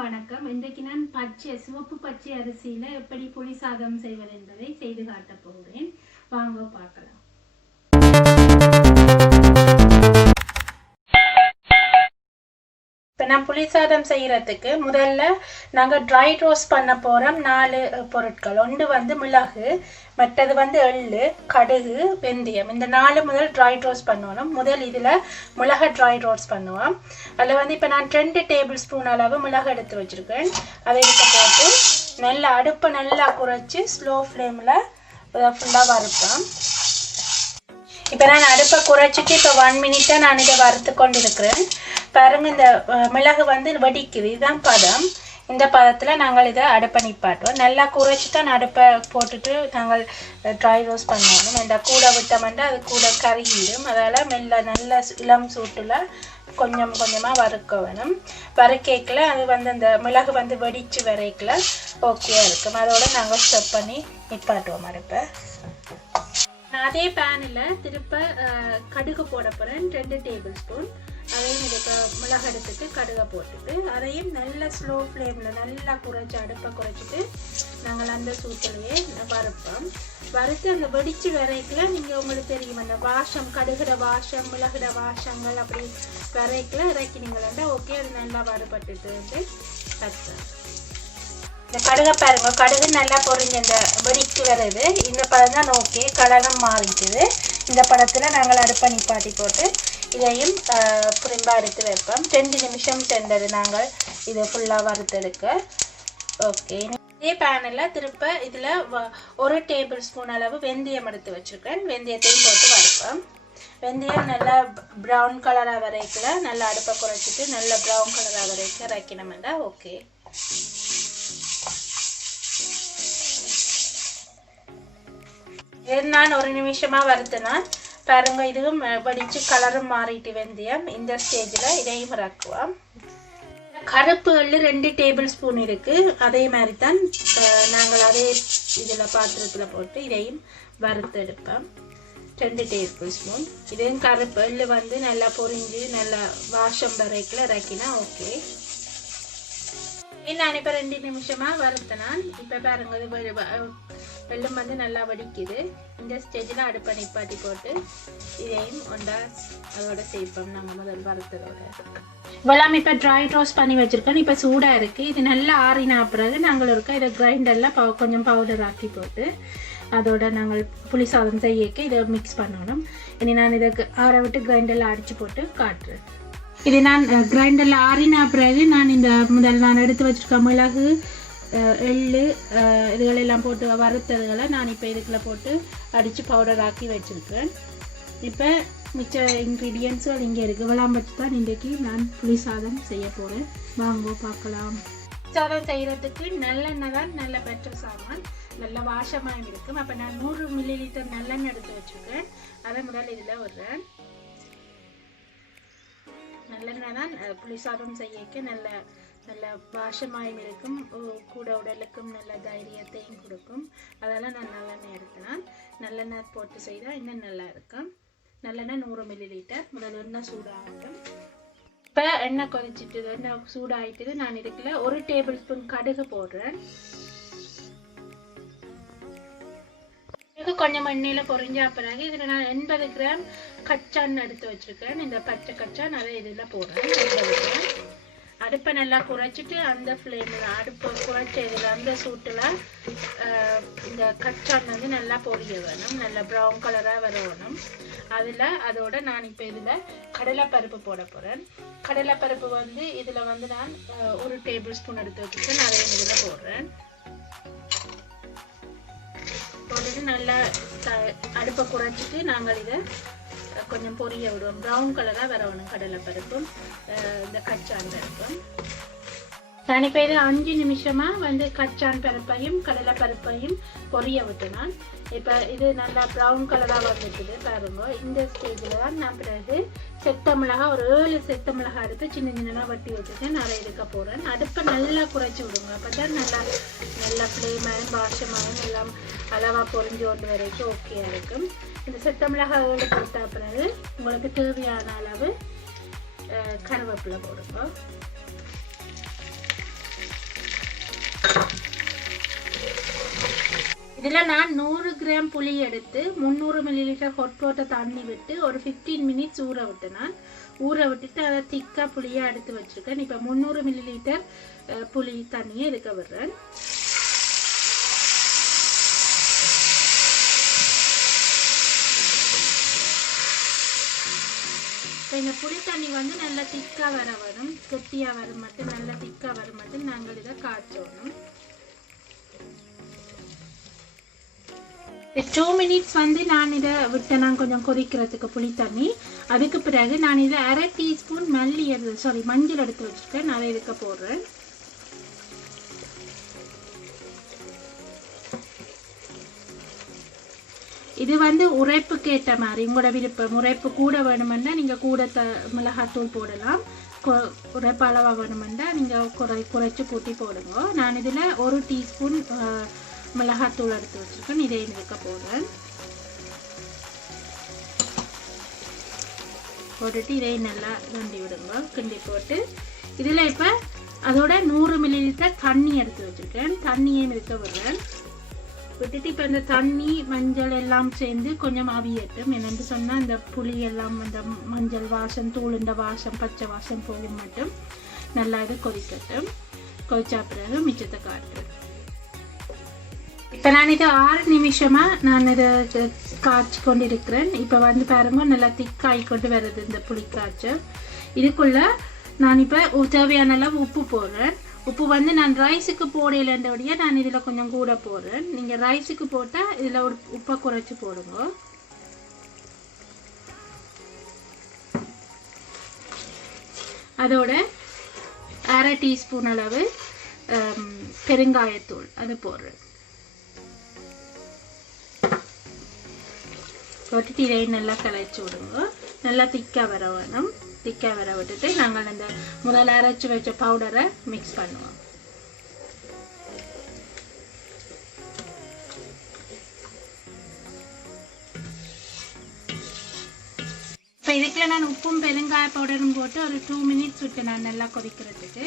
வணக்கம். இன்றைக்கு நான் சிவப்பு பச்சை அரிசியில எப்படி புளி சாதம் செய்வது என்பதை செய்து காட்டப் போகிறேன். வாங்க பார்க்கலாம். இப்போ நான் புளி சாதம் செய்யறதுக்கு முதல்ல நாங்கள் ட்ரை ரோஸ்ட் பண்ண போகிறோம். 4 பொருட்கள். ஒன்று வந்து மிளகு, மற்றது வந்து எள்ளு, கடுகு, வெந்தயம். இந்த 4 முதல் ட்ரை ரோஸ்ட் பண்ணணும். முதல் இதில் மிளகை ட்ரை ரோஸ்ட் பண்ணுவோம். அதில் வந்து இப்போ நான் 2 டேபிள் ஸ்பூன் அளவு மிளகு எடுத்து வச்சுருக்கேன். அதை எடுத்து போட்டு நல்லா அடுப்பை நல்லா குறைச்சி ஸ்லோ ஃப்ளேமில் ஃபுல்லாக வறுப்பேன். இப்போ நான் அடுப்பை குறைச்சிட்டு இப்போ 1 மினிட்டாக நான் இதை வறுத்து கொண்டு இருக்கிறேன். பாருங்க, இந்த மிளகு வந்து வெடிக்குது. இதுதான் பதம். இந்த பதத்தில் நாங்கள் இதை அடுப்பை நிப்பாட்டுவோம். நல்லா குறைச்சி தான் அடுப்பை போட்டுட்டு நாங்கள் ட்ரை ரோஸ்ட் பண்ணணும். இந்த கூட விட்டோம்னா அது கூட கருகிடும். அதால் நல்ல இளம் சூட்டில் கொஞ்சம் கொஞ்சமாக வறுக்க வேணும். வறுக்கைக்கில் அது வந்து அந்த மிளகு வந்து வெடித்து வரைக்கில் ஓகேயாக இருக்கும். அதோடு நாங்கள் ஸ்டப் பண்ணி நிப்பாட்டுவோம் அடுப்பை. நான் அதே பேனில் திருப்ப கடுகு போட போகிறேன். 2 டேபிள் ஸ்பூன். அதையும் இதுக்கு மிளகு எடுத்துட்டு கடுகை போட்டுட்டு அதையும் நல்ல ஸ்லோ ஃப்ளேமில் நல்லா குறைச்சி அடுப்பை குறைச்சிட்டு நாங்கள் அந்த சூட்டிலேயே வறுப்போம். வறுத்து அந்த வெடிச்சு வரைக்கில் நீங்கள் உங்களுக்கு தெரியும் அந்த வாசம், கடுகுட வாசம், மிளகுட வாசங்கள் அப்படி வரைக்கில் இறக்கினீங்களா ஓகே, அது நல்லா வறுபட்டுட்டு வந்து கற்றுறேன். இந்த கடுகை பாருங்க, கடுகு நல்லா பொரிஞ்சு அந்த வெடிக்கு வருது. இந்த படம் தான் ஓகே, கலரும் மாறிக்குது. இந்த படத்தில் நாங்கள் அடுப்பை நிப்பாட்டி போட்டு இதையும் புரிம்பாக எடுத்து வைப்போம். 2 நிமிஷம் சென்றது நாங்கள் இதை ஃபுல்லாக வறுத்தெடுக்க. ஓகே, இதே பேனில் திருப்ப இதில் 1 டேபிள் ஸ்பூன் அளவு வெந்தயம் எடுத்து வச்சுருக்கேன். வெந்தயத்தையும் போட்டு வறுப்போம். வெந்தயம் நல்லா ப்ரௌன் கலராக வரைக்கல நல்லா அடுப்பை குறைச்சிட்டு நல்லா ப்ரௌன் கலராக வரைக்கும் இறக்கினோம்னா ஓகே. இது நான் 1 நிமிஷமாக வறுத்தேன். பாருங்க, இதுவும் வடித்து கலரும் மாறிட்டு வெந்தயம். இந்த ஸ்டேஜில் இதையும் இறக்குவோம். கருப்பு எள்ளு 2 டேபிள் ஸ்பூன் இருக்குது. அதே மாதிரி தான் நாங்கள் அதே இதில் பாத்திரத்தில் போட்டு இதையும் வறுத்தெடுப்போம். 2 டேபிள் ஸ்பூன். இதையும் கருப்பு எள்ளு வந்து நல்லா பொரிஞ்சு நல்லா வாசம் வரைக்கில் இறக்கினா ஓகே. நான் இப்போ 2 நிமிஷமாக வறுத்தேன். இப்போ பாருங்க, இது வெள்ளம் வந்து நல்லா வடிக்குது. இந்த ஸ்டேஜில் அடுப்பை நிப்பாட்டி போட்டு இதையும் ஒன்றா அதோட சேர்ப்போம். நாங்கள் முதல் வறுத்ததோட வெள்ளாமை இப்போ ட்ரை ரோஸ்ட் பண்ணி வச்சுருக்கோம். இப்போ சூடாக இருக்குது. இது நல்லா ஆறினா பிறகு நாங்கள் இருக்க இதை கிரைண்டரில் கொஞ்சம் பவுடர் ஆக்கி போட்டு அதோட நாங்கள் புளி சாதம் செய்யக்க இதை மிக்ஸ் பண்ணணும். இனி நான் இதை ஆற விட்டு கிரைண்டரில் அடித்து போட்டு காட்டுறேன். இது நான் கிரைண்டரில் ஆறினா பிறகு நான் இந்த முதல் நான் எடுத்து வச்சுருக்க மிளகு, எள்ளு இதுகளெல்லாம் போட்டு வறுத்ததுகளை நான் இப்போ இதுக்குள்ள போட்டு அடித்து பவுடர் ஆக்கி வச்சுருக்கேன். இப்போ மிச்ச இன்க்ரீடியன்ட்ஸுகள் இங்கே இருக்குது. இவ்வளோ வச்சு தான் இன்றைக்கி நான் புளி சாதம் செய்ய போகிறேன். வாங்க பார்க்கலாம். சாதம் செய்கிறதுக்கு நல்லெண்ணெய் தான் நல்ல பெற்ற சாமான், நல்ல வாசமாக இருக்கும். அப்போ நான் 100 மில்லிலிட்டர் நல்லெண்ணெய் எடுத்து வச்சுருக்கேன். அதை முதல் இதில் விடுறேன். நல்லெண்ணெய் தான் புளி சாதம் செய்யக்க நல்ல வாசமாயும் இருக்கும். கூட உடலுக்கும் நல்ல தைரியத்தையும் கொடுக்கும். அதெல்லாம் நான் நல்லெண்ணெய் எடுத்தேன். நல்லெண்ணெய் போட்டு செய்தால் இன்னும் நல்லா இருக்கும். நல்லெண்ணெய் 100 மில்லிலிட்டர். முதல் எண்ணெய் சூடாகட்டும். இப்போ எண்ணெய் கொதிச்சுட்டு எண்ணெய் சூடாகிட்டு நான் இதுக்குள்ள 1 டேபிள் ஸ்பூன் கடுகு போடுறேன். கொஞ்சம் எண்ணெயில் பொரிஞ்சா பிறகு இதில் நான் 80 கிராம் கச்சான் எடுத்து வச்சுருக்கேன். இந்த பச்சை கச்சான் அதை இதில் போடுறேன். 80 கிராம். அடுப்பை நல்லா குறைச்சிட்டு அந்த ஃப்ளேமில் அடுப்பை குறைச்ச இதில் அந்த சூட்டில் இந்த கச்சான் வந்து நல்லா பொரிய வேணும். நல்லா ப்ரௌன் கலராக வர வேணும். அதோட நான் இப்போ இதில் கடலைப்பருப்பு போட போகிறேன். கடலைப்பருப்பு வந்து இதில் வந்து நான் 1 டேபிள் ஸ்பூன் எடுத்து வச்சுருக்கேன். அதையும் இதில் போடுறேன். போட்டுட்டு நல்லா அடுப்பை குறைச்சிட்டு நாங்கள் இதை கொஞ்சம் பொரிய விடுவோம். ப்ரௌன் கலராக வரணும் கடலைப்பருப்பும் இந்த கச்சான் பருப்பும். நான் இப்போ இது 5 நிமிஷமாக வந்து கச்சான் பருப்பையும் கடலைப்பருப்பையும் பொரிய விட்டுனான். இப்போ இது நல்லா ப்ரௌன் கலராக வந்துட்டுது பாருங்க. இந்த ஸ்டேஜில் தான் நான் பிறகு செத்த மிளகாய் ஒரு 7 செத்த மிளகாய் எடுத்து சின்ன சின்னதாக வட்டி வச்சுருக்கேன். நிறைய எடுக்க போகிறேன். அடுப்பை நல்லா குறைச்சி விடுங்க. அப்போ தான் நல்லா ஃப்ளேமாயும் வாசமாயும் எல்லாம் அளவாக பொரிஞ்சு கொண்டு வரைக்கும் ஓகேயாக இருக்கும். இந்த செத்த மிளகாய் ஏழு போட்ட பிறகு உங்களுக்கு தேவையான அளவு கருவேப்பிலை போடுங்க. இதில் நான் 100 கிராம் புளி எடுத்து 300 மில்லிலிட்டர் ஹாட் வாட்டர் தண்ணி விட்டு ஒரு 15 மினிட்ஸ் ஊற விட்டு நான் ஊற விட்டுட்டு அதை திக்காக புளியாக எடுத்து வச்சுருக்கேன். இப்போ 300 மில்லிலிட்டர் புளி தண்ணியை இருக்க விடுறேன். இப்போ இந்த புளி தண்ணி வந்து நல்லா திக்காக வர வரும், கெட்டியாக வரும் மட்டும் நல்லா திக்காக வரும் மட்டும் நாங்கள் இதை காய்ச்சணும். 2 மினிட்ஸ் வந்து நான் இதை விட்டேன், நான் கொஞ்சம் கொதிக்கிறதுக்கு புளி தண்ணி. அதுக்கு பிறகு நான் இதை 1/2 டீஸ்பூன் மஞ்சள் எடுத்து வச்சுருக்கேன், அதை இதுக்க போடுறேன். இது வந்து உரைப்புக்கு ஏற்ற மாதிரி உங்களோட விருப்பம். உரைப்பு கூட வேணுமெண்டா நீங்கள் கூட மிளகாத்தூள் போடலாம், உரைப்பு அளவாக வேணுமெண்டா நீங்கள் குறைச்சி கூட்டி போடுங்க. நான் இதில் 1 டீஸ்பூன் மிளகாத்தூள் எடுத்து வச்சுருக்கேன், இதை இருக்க போடுறேன். போட்டுட்டு இதை நல்லா கிண்டி விடுங்க. கிண்டி போட்டு இதில் இப்போ அதோட 100 மில்லிலிட்டர் தண்ணி எடுத்து வச்சுருக்கேன், தண்ணியும் இருக்க விடுறேன். விட்டுட்டு இப்போ இந்த தண்ணி மஞ்சள் எல்லாம் சேர்ந்து கொஞ்சம் அவியட்டும். என்னென்று சொன்னால் இந்த புளி எல்லாம் இந்த மஞ்சள் வாசம், தூளுண்ட வாசம், பச்சை வாசம் போகும் மட்டும் நல்லா இது கொதிக்கட்டும். கொதிச்சா பிறகு மிச்சத்தை காட்டுறேன். இப்போ நான் இதை 6 நிமிஷமாக நான் இதை காய்ச்சி கொண்டு இருக்கிறேன். இப்போ வந்து பாருங்க நல்லா திக்காகி கொண்டு வருது இந்த புளி காய்ச்சல். இதுக்குள்ளே நான் இப்போ தேவையான அளவு உப்பு போடுறேன். உப்பு வந்து நான் ரைஸுக்கு போடலன்றபடியே நான் இதில் கொஞ்சம் கூட போடுறேன். நீங்கள் ரைஸுக்கு போட்டால் இதில் ஒரு உப்பை குறைச்சி போடுங்க. அதோட 1/2 டீஸ்பூன் அளவு பெருங்காயத்தூள் அது போடுறேன். போட்டுட்டு இதை நல்லா கலைச்சி விடுங்க. நல்லா திக்காக வர வேணும். திக்காக வர விட்டுட்டு நாங்கள் அந்த முதல்ல அரைச்சி வச்ச பவுடரை மிக்ஸ் பண்ணுவோம். இப்போ இதுக்குள்ள நான் உப்பும் பெருங்காய பவுடரும் போட்டு ஒரு 2 மினிட்ஸ் விட்டு நான் நல்லா கொதிக்கிறதுக்கு.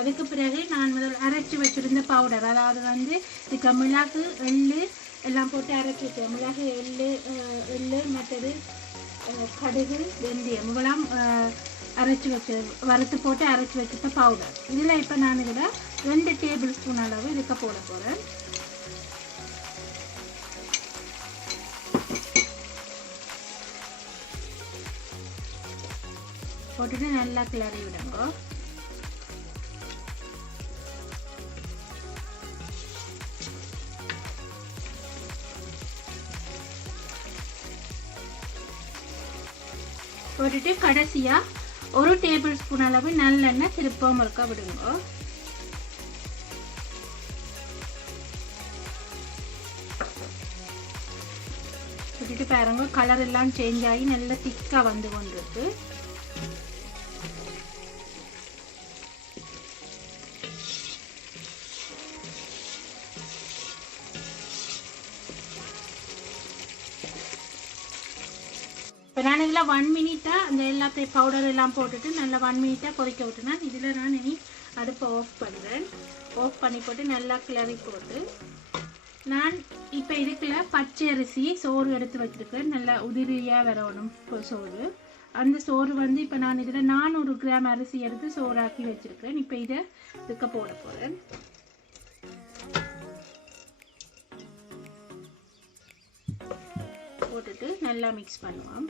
அதுக்கு பிறகு நான் முதல்ல அரைச்சி வச்சுருந்த பவுடர், அதாவது வந்து இதுக்கு மிளகு எள்ளு எல்லாம் போட்டு அரைச்சி வச்சேன். மிளகு எள்ளு மற்றது கடுகு வெந்தயம் இவெல்லாம் அரைச்சி வச்சு வறுத்து போட்டு அரைச்சி வச்சுட்ட பவுடர். இதில் இப்போ நான் இதில் 2 டேபிள் ஸ்பூன் அளவு இதுக்க போட போகிறேன். போட்டுட்டு நல்லா கிளறி விடுங்க. போட்டுட்டு கடைசியாக 1 டேபிள் ஸ்பூன் அளவு நல்லெண்ணெய் திருப்பவும் இருக்க விடுங்க. விட்டுட்டு பாருங்க கலர் எல்லாம் சேஞ்ச் ஆகி நல்லா திக்காக வந்து கொண்டிருக்கு. இப்போ நான் இதில் 1 மினிட்டாக அந்த எல்லாத்தையும் பவுடர் எல்லாம் போட்டுட்டு நல்லா 1 மினிட்டாக கொதிக்க விட்டுனா இதில் நான் இனி அடுப்பை ஆஃப் பண்ணுறேன். ஆஃப் பண்ணி போட்டு நல்லா கிளறி போட்டு நான் இப்போ இதுக்குள்ள பச்சை அரிசி சோறு எடுத்து வச்சுருக்கேன். நல்லா உதிரியாக வரணும் சோறு. அந்த சோறு வந்து இப்போ நான் இதில் 400 கிராம் அரிசி எடுத்து சோறாக்கி வச்சுருக்கேன். இப்போ இதை இதுக்க போட போகிறேன். போட்டுட்டு நல்லா மிக்ஸ் பண்ணுவோம்.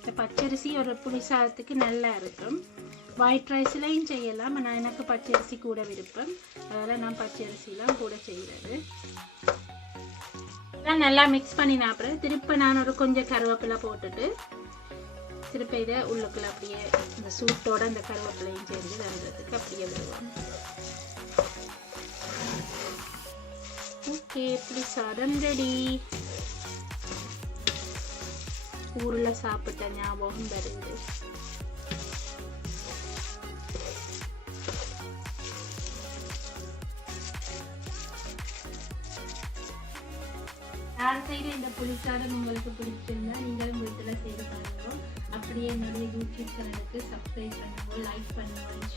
இந்த பச்சரிசி ஒரு புளி சாதத்துக்கு நல்லா இருக்கும். ஒயிட் ரைஸ்லையும் செய்யலாம், ஆனால் எனக்கு பச்சரிசி கூட விருப்பம், அதனால் நான் பச்சரிசிலாம் கூட செய்கிறது. நல்லா மிக்ஸ் பண்ணினா அப்புறம் திருப்ப நான் ஒரு கொஞ்சம் கருவேப்பிலை போட்டுட்டு திருப்ப இதை உள்ளுக்குள்ள அப்படியே இந்த சூட்டோட அந்த கருவேப்பிலையும் சேர்ந்து வெந்துறதுக்கு அப்படியே விடுவோம். ஓகே, புளி சாதம் ரெடி. ஊரில் சாப்பிட்ட ஞாபகம் வருது. நான் செய்கிற இந்த புளிசாதம் உங்களுக்கு பிடிச்சிருந்தா நீங்களும் வீட்டில் செய்து பண்ணுங்க. அப்படியே என்னுடைய யூடியூப் சேனலுக்கு சப்ஸ்கிரைப் பண்ணுங்க, லைக் பண்ணுங்க,